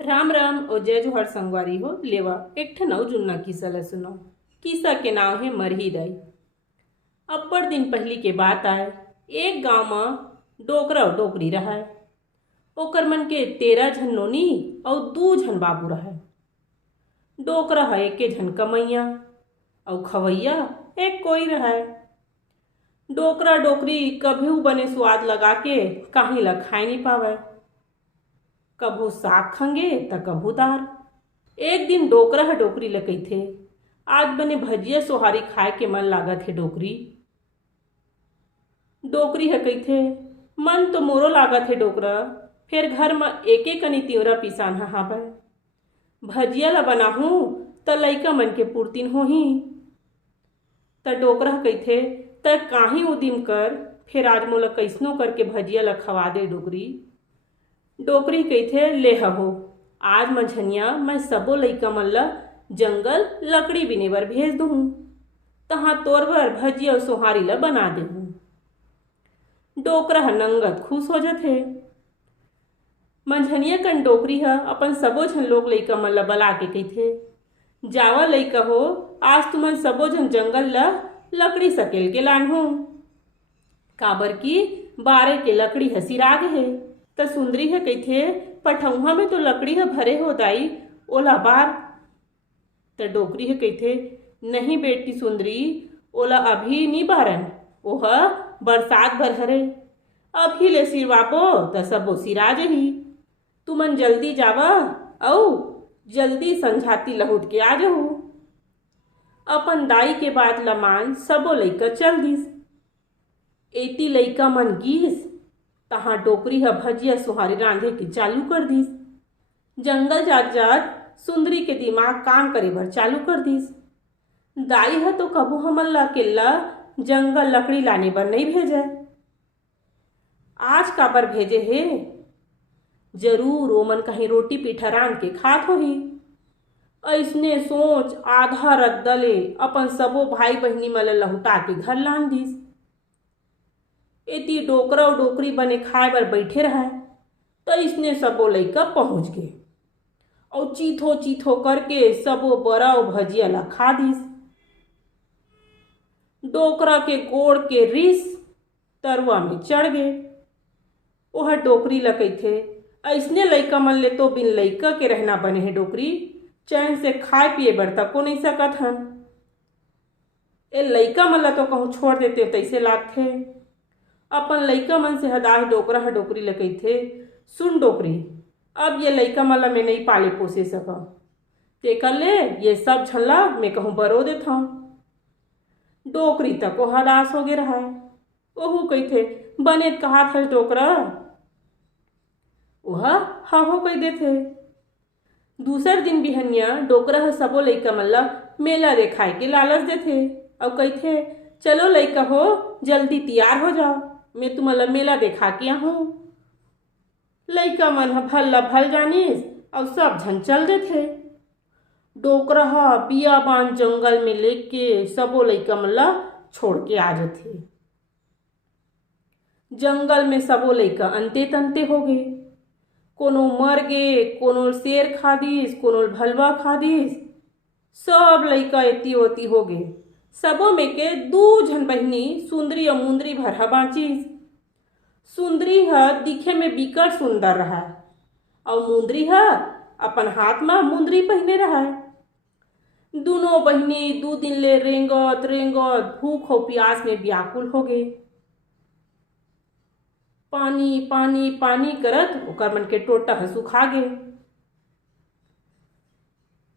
राम राम और जय जोहर संगवारी हो लेवा एक ठन अउ जुन्ना किस्सा ल सुनो। किस्सा के नाम है मरही दाई। अब्बड़ दिन पहली के बात आए। एक गांव में डोकरा और डोकरी रहा। ओकर मन के 13 झन नोनी और 2 झन बाबू रहा। डोकरा है एके झन कमैया और खवैया एक कोई रहा। डोकरा डोकरी कभी बने स्वाद लगा के कहीं ला खाए नहीं पावे। कभू साग खंगे त कभू दार। एक दिन डोकरा है डोकरी ल कहिथे, आज बने भजिया सोहारी खाए के मन लागत है डोकरी। डोकरी है कहिथे, मन तो मोरो लागत है डोकरा, फिर घर में एक एक कनी तिवरा पिसान हावे। भजिया ला बनाहूँ त लइका मन के पुरतिन होही। त डोकरा कहिथे त काहीं उदिम कर, फिर आज मोला कैसनो करके भजिया ला खवा दे डोकरी। डोकरी कहिथे ले हो, आज मंझनिया मैं सबो लइका मन ला जंगल लकड़ी बिने बर भेज दूँ, तहाँ तोर बर भजिया और सोहारी ला बना देहूँ। डोकरा ह नंगत खुश हो जाथे। मंझनिया कन डोकरी ह अपन सबो झन लोग लइका मन ला बला के कहिथे, जावा लइका हो, आज तुमन सबो झन जंगल ला लकड़ी सकेल के लानहूँ। काबर की 12 के लकड़ी ह सिराग है। त सुंदरी है कहिथे, पठौहा में तो लकड़ी है भरे हो दाई, ओला बार। त डोकरी है कहिथे, नहीं बेटी सुंदरी, ओला अभी नहीं बारन, ओह बरसात भर हरे, अभी ले सिरवाबो त सबो सिरा जही। तुमन जल्दी जावा औ जल्दी संझाती लहुट के आ जाहू। अपन दाई के बात ल मान सबो लइका चल दिस। एती लइका मन गिस, तहाँ डोकरी ह भजिया सोहारी रांधे के चालू कर दिस। जंगल जात जात सुंदरी के दिमाग काम करे बर चालू कर दिस। दाई ह तो कबू हमन ला अकेला जंगल लकड़ी लाने बर नहीं भेजे, आज काबर भेजे हे? जरूर ओमन कहीं रोटी पीठा रांध के खात होही। ऐसने सोच आधा रद्दा ले अपन सबो भाई बहिनी मन ला लहुटा के घर लान दिस। एती डोकरा और डोकरी बने खाए बर बैठे रहा, तो इसने सबो लइका पहुंच गए और चीथो चीथो करके सबो बरा और भजिया ला खा दिस। डोकरा के गोड़ के रिस तरुआ में चढ़ गए। वह डोकरी ला कहिथे, ऐसने लइका मन ले तो बिन लइका के रहना बने है डोकरी, चैन से खाए पिए बर तको नहीं सकत हन। ए लइका मन ला तो कहूँ छोड़ देते तैसे लागथे। अपन लइका मन से हदास डोकरा ह डोकरी ल कहिथे, सुन डोकरी, अब ये लइका मन ला मैं नहीं पाले पोसे सका, तेकर ले ये सब झल्ला मैं कहूँ बरो देत हूँ। डोकरी तक वो हदास हो गे रहा। ओहू कहिथे, बने कहा था डोकरा, वह हो कह देथे। दूसर दिन बिहनिया डोकरा ह सबो लइका मन ला मेला देखाए के लालच देथे और कहिथे, चलो लइका हो, जल्दी तैयार हो जाओ, मैं तुम्हारा मेला देखा के आहूँ। लइका मन ह भल ला भल जानिस और सब झन चल देथे। डोकरा ह बियाबान जंगल में लेके सबो लइका मन ला छोड़ के आ जाथे। जंगल में सबो लइका अंते तंते हो गए, कोनो मर गे, कोनो शेर खा दिस, कोनो भलवा खा दिस, सब लइका एती ओती हो गए। सबो में के 2 झन बहिनी सुंदरी और मुंदरी भर ह बाँचिस। सुंदरी ह दिखे में बिकट सुंदर रहा और मुंदरी ह अपन हाथ में मुंदरी पहने रहा। दोनों बहिनी 2 दिन ले रेंगत रेंगत भूख और प्यास में व्याकुल हो गए। पानी पानी पानी करत ओकर मन के टोटा ह सुखा गए।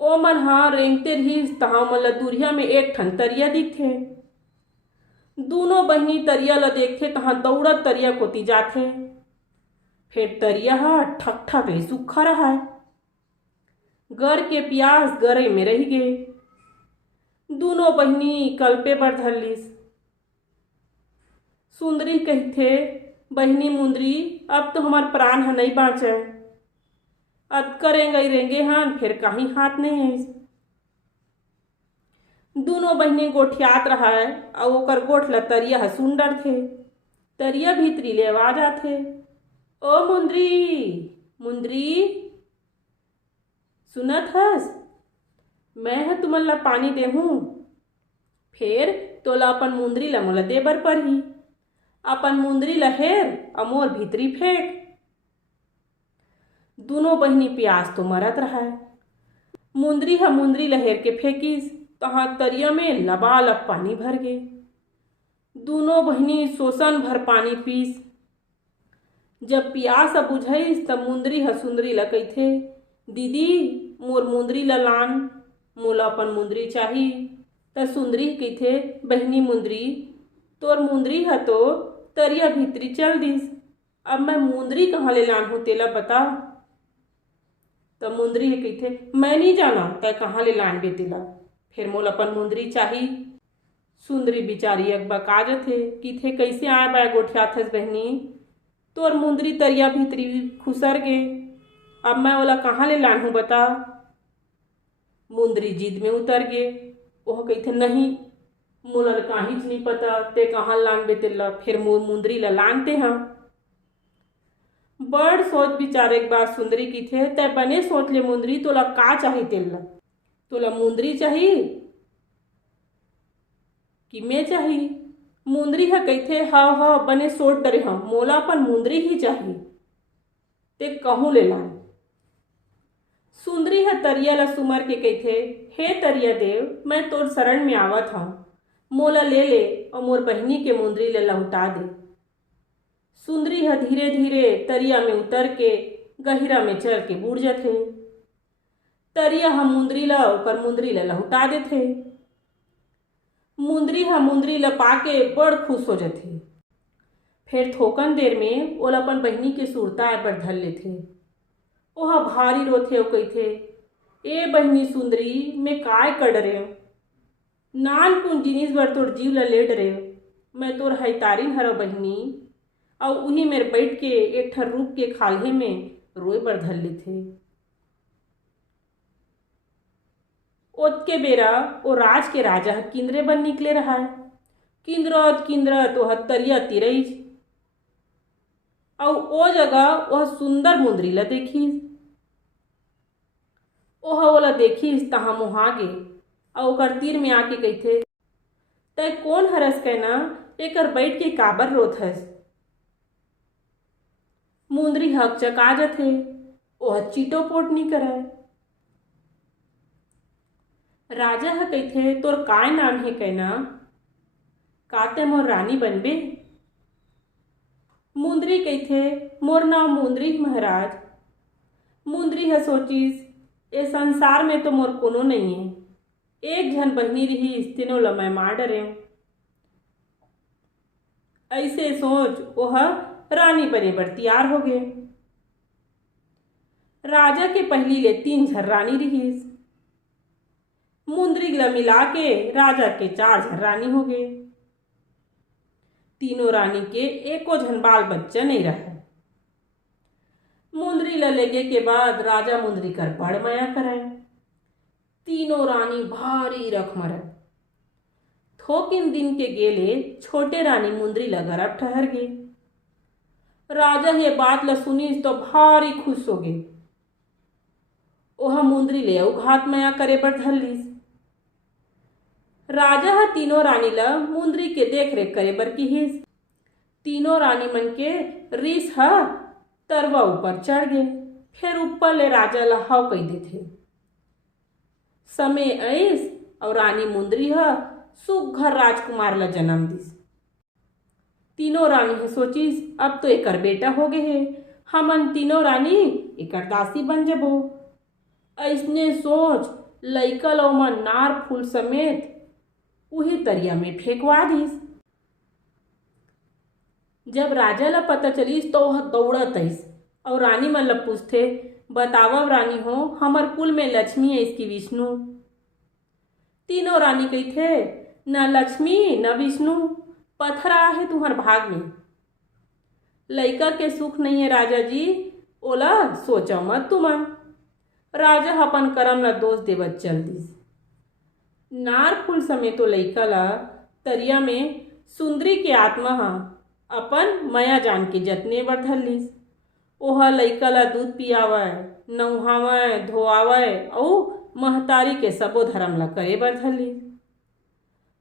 ओ मन हा रेंगते रहिस, तहाँ मन ला दुरिया में एक ठन तरिया दिखथे। दोनों बहिनी तरिया ला देखथे, तहाँ दौड़त तरिया कोती जाथे। फिर तरिया हा ठक ठक ले सूखा रहा। गर के प्यास गरई में रह गए। दोनों बहिनी कल्पे बर धरलिस। सुंदरी कहिथे, बहिनी मुंदरी, अब तो हमार प्राण ह नहीं बाँचे, अब करेंगे रेंगे हन, फिर कहीं हाथ नहीं है। दोनों बहिनी गोठियात रहा और ओकर गोठ ला तरिया ह सुंदर थे। तरिया भीतरी ले आवाज आथे, ओ मुंदरी मुंदरी। सुनत हस, मैं ह तुमन ला पानी देहूँ, फेर तोला अपन मुंदरी ला मोला देबर परही। अपन मुंदरी ला हेर और मोर भीतरी फेंक। दोनों बहिनी प्यास तो मरत रहा। मुंदरी ह मुंदरी ला हेर के फेंकिस, तहाँ तरिया में लबालब पानी भर गे। दोनों बहिनी सोसन भर पानी पीस। जब पियास बुझाइस तब मुंदरी ह सुंदरी ला कहिथे, दीदी मोर मुंदरी ला लान, मोला अपन मुंदरी चाही। त सुंदरी कहिथे, बहनी मुंदरी, तोर मुंदरी ह तो तरिया भीतरी चल दिस, अब मैं मुंदरी कहाँ ले लान हूँ तेला बता। त मुंदरी ह कहिथे, मैं नहीं जाना तै कहाँ ले लान बे तेला, फिर मोला अपन मुंदरी चाही। सुंदरी बिचारी अकबका जथे, किथे कैसे आए बाय गोठियाथस बहनी, तोर मुंदरी तरिया भीतरी खुसर गे, अब मैं ओला कहाँ ले लान हूँ बता। मुंदरी जिद में उतर गे। ओह कहिथे, नहीं मोला काहीच नहीं पता ते कहाँ लान बे तेला, फिर मोर मुंदरी ला लानते हाँ। बड़ सोच विचार एक बार सुंदरी कहिथे, तै बने सोच ले मुंदरी, तोला का चाही तेला, तोला मुंदरी चाही कि मैं चाही। मुंदरी ह कहिथे, हाँ बने सोच डरे हम, मोला अपन मुंदरी ही चाही, ते कहूँ ले लान। सुंदरी ह तरिया ला सुमर के कहिथे, हे तरिया देव, मैं तोर शरण में आवत हूँ, मोला ले ले और मोर बहिनी के मुंदरी ले लहुटा दे। सुंदरी ह धीरे धीरे तरिया में उतर के गहिरा में चल के बूढ़ जथे। तरिया ह मुंदरी ला ओकर मुंदरी ला लहुटा देथे। मुंदरी ह मुंदरी ला पाके बड़ खुश हो जथे। फिर थोकन देर में ओला अपन बहिनी के सुरता आए बर धर लेथे। ओहा भारी रोथे अउ कहिथे, ए बहिनी सुंदरी, मैं काय कर डरे, नानकुन जिनिस बर तोर जीव ला ले डरे, मैं तोर हैतारिन हरव बहिनी, और उही मेर बैठ के एक ठन रूप के खाल्हे में रोए बर धर लेथे। ओतके बेरा ओ राज के राजा ह किंदरे बन निकले रहा। किंदरत किंदरत ओह तरिया तिरइच, और ओ जगह वह सुंदर मुंदरी ला देखिस। ओह ओला देखिस तहाँ मुहा गे, और ओकर तीर में आके कहिथे, तै कौन हरस कहना, एकर बैठ के काबर रोत हस। मुंदरी हकचका जथे, ओह चीटो पोट नहीं करय। राजा ह कहिथे, तोर काय नाम है कहना, का ते मोर रानी बनबे। मुंदरी कहिथे, मोर नाम मुंदरी महाराज। मुंदरी ह सोचिस, ए संसार में तो मोर कोनो नहीं है, एक झन बहिनी रहीस तेनो ला मैं मार डरे। ऐसे सोच ओह रानी बने बर तियार हो गए। राजा के पहली ले 3 झन रानी रहीस। मुंदरी ला मिला के राजा के 4 झन रानी हो गए। तीनों रानी के एको झन बाल बच्चा नहीं रहा। मुंदरी ला लेगे के बाद राजा मुंदरी कर बड़ माया कराए। तीनों रानी भारी रख मरय। थोकिन दिन के गेले छोटे रानी मुंदरी ला गरब ठहर गे। राजा ये बात ला सुनिस तो भारी खुश हो गए। ओह मुंदरी ले अउ घात माया करे बर धर लिस। राजा ह तीनों रानी ला मुंदरी के देख रेख करे बर किहिस। तीनों रानी मन के रिस ह तरवा ऊपर चढ़ गए। फिर ऊपर ले राजा ला हाव कही देथे। समय आइस और रानी मुंदरी ह सुघ्घर राजकुमार ला जन्म दिस। तीनों रानी ह सोचिस, अब तो एकर बेटा हो गए हे, हमन तीनों रानी एकर दासी बन जबो। ऐसने सोच लइका ला ओमन नार फूल समेत उही तरिया में फेंकवा दिस। जब राजा ला पता चलिस तो वह दौड़त आइस और रानी मन ला पूछथे, बतावव रानी हो, हमर कुल में लक्ष्मी है इसकी विष्णु। तीनों रानी कहिथे, न लक्ष्मी न विष्णु, पथरा है तुम्हार भाग में। लइका के सुख नहीं है राजा जी, ओला सोचा मत तुमन। राजा अपन करम ला दोष देवत चल दिस। नार फूल समेतो लइका ला तरिया में सुंदरी के आत्मा ह अपन माया जान के जतने बर धर लिस। ओह लइका ला दूध पियावय नहुहावय धोआवय अउ महतारी के सबो धर्म ल करे बर धरलिस।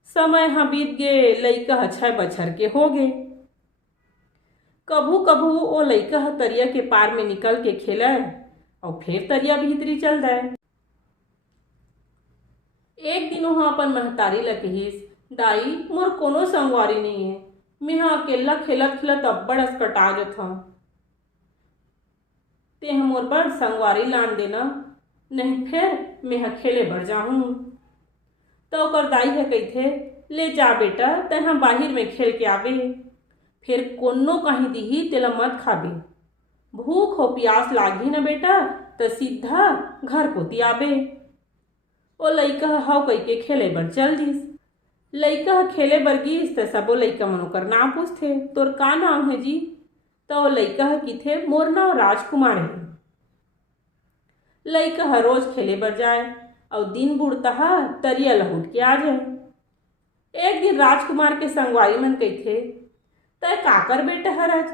समय ह बीत गे, लइका ह 6 बछर के हो गे। कभू कभू ओ लइका ह तरिया के पार में निकल के खेलय और फिर तरिया भीतरी चल जाए। एक दिन वह अपन महतारी ल कहिस, दाई मोर कोनो संगवारी नहीं है, मेहा अकेला खेलत खेलत अब्बड़ अस्कटा जत हव। तेहा मोर बर संगवारी लान देना, नहीं फिर मेहा खेले बर जाहूँ। तो ओकर दाई ह कहिथे, ले जा बेटा, तेहा बाहिर में खेल के आबे, फिर कोनो कहीं दिही तेला मत खाबे। भूख हो प्यास लागही न बेटा त सीधा घर कोती आबे। ओ लइका ह हव कहिके खेले बर चल दिस। लइका ह खेले बर गिस त सबो लइका मन ओकर नाम पूछथे, तोर का नाम है जी? तो ओ लइका ह किथे, मोर नाम राजकुमार है। लइका ह रोज खेले बर जाए और दिन बुढ़तहा तरिया लहुट के आ जाए। एक दिन राजकुमार के संगवारी मन कहिथे, तय काकर बेटा हरज,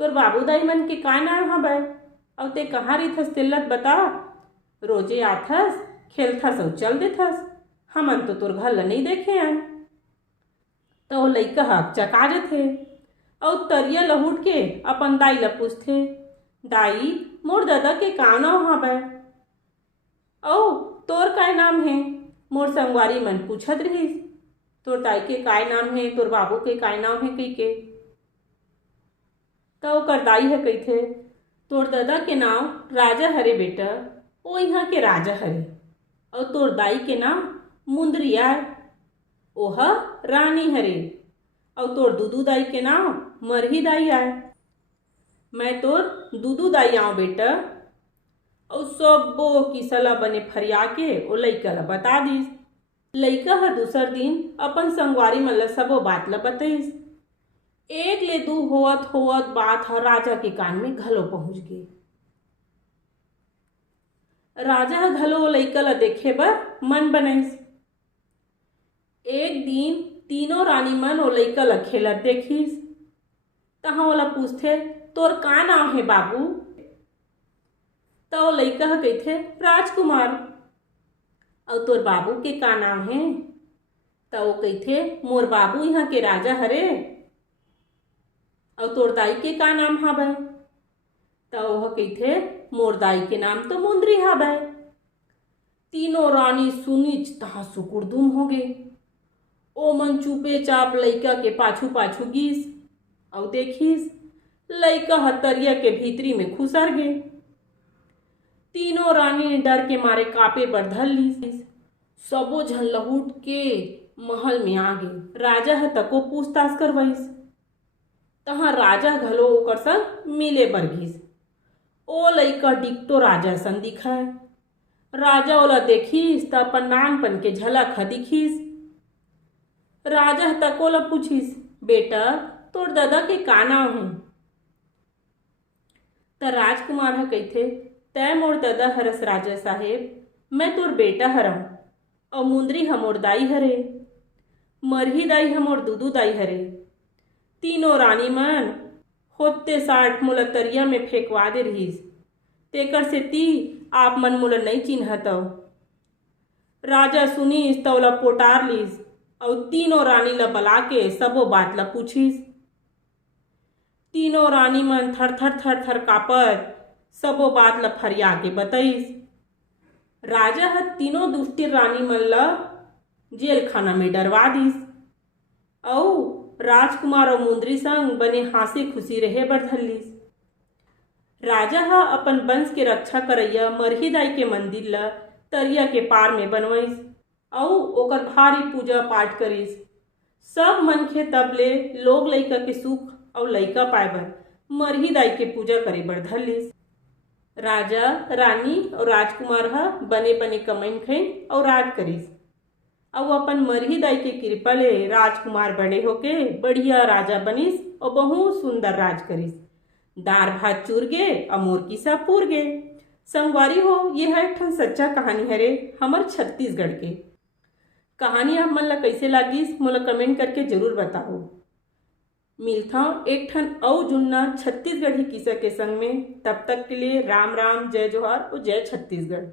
तोर बाबू दाई मन के का नाम हवय और ते कहाँ रहिथस तेल्लत बता। रोजे आथस, खेलथस और चल देथस, हमन तो तोर घर ल नहीं देखे हन। तो लइका ह चका जथे और तरिया लहुट के अपन दाई ल पूछथे, दाई मोर दादा के का नाम हवय औ तोर काय नाम है? मोर संगवारी मन पूछत रहिस, तोर दाई के काय नाम है, तोर बाबू के काय नाम है कहिके। तो ओकर दाई है कहिथे, तोर दादा के नाम राजा हरे बेटा, ओ यहाँ के राजा हरे, और तोर दाई के नाम मुंदरी आय, ओह रानी हरे, और तोर दूदू दाई के नाम मरही दाई आय। मैं तोर दूदू दाई आऊँ बेटा। और सबो किस्सा ल बने फरिया के ओ लइका ल बता दिस। लइका ह दूसर दिन अपन संगवारी मन ल सबो बात ल बतइस। एक ले दू होवत होवत बात ह राजा के कान में घलो पहुंच गे। राजा ह घलो ओ लइका ल देखे बर मन बनाइस। एक दिन तीनों रानी मन ओ लइका ल खेलत देखिस। तहाँ ओला पूछथे, तोर का नाम है बाबू? तो ओ लइका ह कहिथे, राजकुमार। और तोर बाबू के का नाम है? तो वो कहिथे, मोर बाबू यहाँ के राजा हरे। और तोर दाई के का नाम हवय? तो वह कहिथे, मोर दाई के नाम तो मुंदरी हवय। तीनों रानी सुनिच तहाँ सुकुरदुम हो गए। ओ मन चुपे चाप लइका के पाछू पाछू गिस और देखिस लइका ह तरिया के भीतरी में खुसर गे। तीनों रानी डर के मारे कापे बर धर लीस। सबो झन लहुट के महल में आ गए। राजा ह तको पूछताछ करवाइस। तहाँ राजा घलो ओकर संग मिले बर गिस। ओ लइका डिक्टो राजा सन दिखाए। राजा ओला देखिस त अपन नानपन के झलक ह दिखिस। राजा तको ला पूछिस, बेटा तोर दादा के का नाम है? त राजकुमार ह कहिथे, तै मोर दादा हरस राजा साहेब, मैं तोर बेटा हरम और मुंदरी ह मोर दाई हरे, मरही दाई ह मोर दूदू दाई हरे। तीनों रानी मन होते साठ मोला तरिया में फेंकवा दे रहिस, तेकर सेती आप मन मोला नहीं चिन्हतव। राजा सुनिस त ओला पोटार लिस और तीनों रानी ला बला के सबो बात ला पूछिस। तीनों रानी मन थर थर कापत सबो बात ला फरिया के बताइस। राजा ह तीनों दुष्टी रानी मन ला जेल खाना में डरवा दिस और राजकुमार और मुंदरी संग बने हासे खुशी रहे बर धरलिस। राजा ह अपन वंश के रक्षा करैया मरही दाई के मंदिर ला तरिया के पार में बनवाइस और ओकर भारी पूजा पाठ करिस। सब मनखे तब ले लोग लइका के सुख और लइका पाए बर मरही दाई के पूजा करे बर धरलिस। राजा रानी और राजकुमार ह बने बने कमाइन खाइन और राज करिस और अपन मरही दाई के कृपा ले राजकुमार बड़े होके बढ़िया राजा बनिस और बहुत सुंदर राज करिस। दार भात चूर गे और मोर किस्सा पूर गे। संगवारी हो, ये है एक ठन सच्चा कहानी हरे हमर छत्तीसगढ़ के। कहानी आप मन ला कैसे लागिस मोला कमेंट करके जरूर बताओ। मिलता हूँ एक ठन अउ जुन्ना छत्तीसगढ़ी किस्सा के संग में। तब तक के लिए राम राम, जय जोहार और जय छत्तीसगढ़।